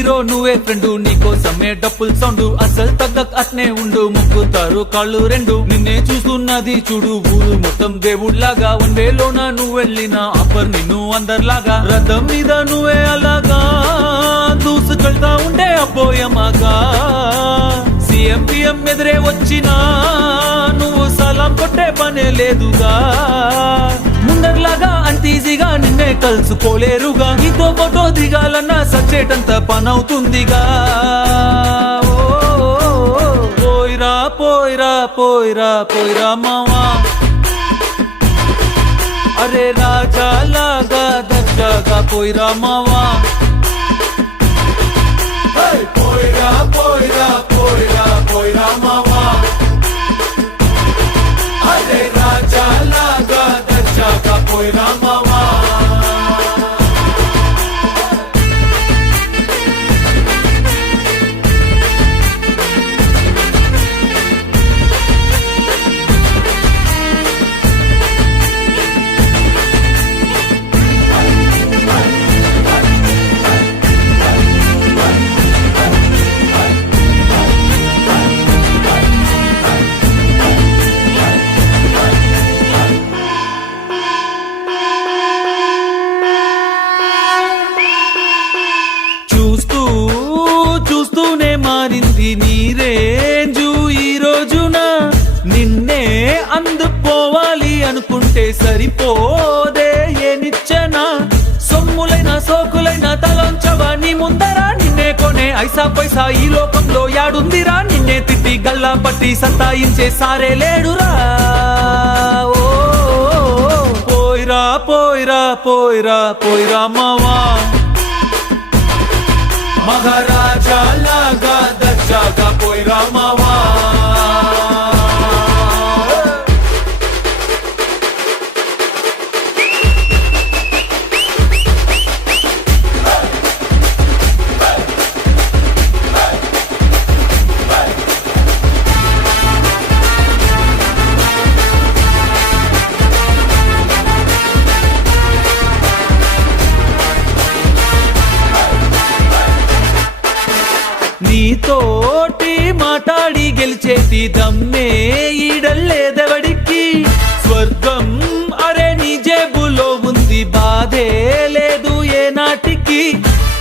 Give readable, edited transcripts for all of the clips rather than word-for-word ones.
hero నువ్వే friend నీకోసమే డప్పుల్ sound అసలు తగ్గక్ అట్నే ఉండు ముక్కుతారు కాళ్ళు రెండు నిన్నే చూస్తున్నది చూడు ఊరు మొత్తం దేవుళ్లాగా వన్ వేలోన నువ్వు వెళ్ళిన ఆఫర్ నిన్ను అందరిలాగా రథం మీద నువ్వే అలాగా దూసుకెళ్తా ఉండే అబ్బోయమాగా సీఎం పిఎం ఎదురే వచ్చినా నువ్వు సలాం కొట్టే పనే లేదుగా ముందర్లాగా అంత ఈజీగా నిన్నే కలుసుకోలేరుగా నీతో ఫోటో దిగాలన్నా సచ్చేటంత పనవుతుందిగా పోయిరా పోయిరా పోయిరా పోయిరా మావా అరే రాజా లాగా దర్జాగా పోయిరా మావా పోయిరా పోయిరా పోయిరా పోయిరా మావా అరే రాజా లాగా దర్జాగా పోయిరా మావా చూస్తూనే మారింది నీ రేంజు ఈ రోజున నిన్నే అందుకోవాలి అనుకుంటే సరిపోదే ఏ నిచ్చెన సొమ్ములైన సోకులైన తలంచవా నీ ముందరా నిన్నే కొనే ఐసా పైసా ఈ లోకంలో యాడుందిరా నిన్నే తిట్టి గల్లా పట్టి సత్తాయించే సారే లేడురా ఓ పోయిరా పోయిరా పోయిరా పోయిరా మావా మహారాజా లాగా దర్జాగా పోయిరా మావా నీతోటి మాట్లాడి గెలిచేటి దమ్మే ఈడల్లేదెవడికి స్వర్గం అరే నీ జేబులో ఉంది బాధే లేదు ఏ నాటికి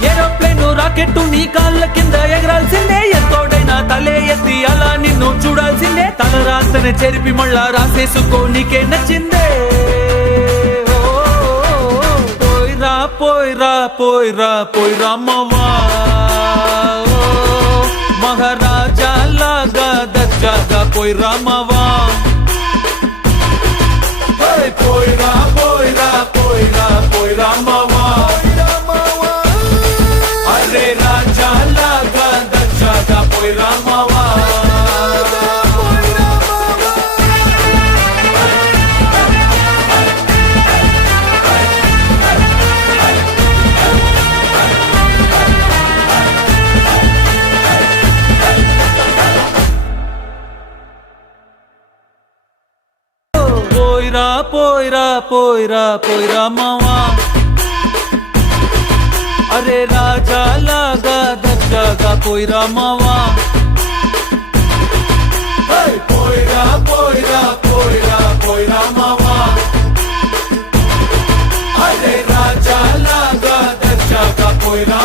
ఏరోప్లేన్ రాకెట్టు నీ కాళ్ళ కింద ఎగరాల్సిందే ఎంతోడైనా తలే ఎత్తి అలా నిన్ను చూడాల్సిందే తల రాస్తనే చెరిపి మళ్ళా రాసేసుకో నీకే నచ్చిందే పోయిరా పోయిరా పోయిరా పోయిరా మావా మహారాజా లాగా దర్జాగా పోయిరా మావా పోయిరా పోయిరా పోయిరా పోయిరా మావా అరే రాజా లాగా దర్జాగా పోయిరా మావా పోయిరా పోయిరా పోయిరా పోయిరా మావా అరే రాజా లాగా దర్జాగా పోయిరా మావా పోయిరా పోయిరా పోయిరా పోయిరా మావా అరే రాజా లాగా దర్జాగా పోయిరా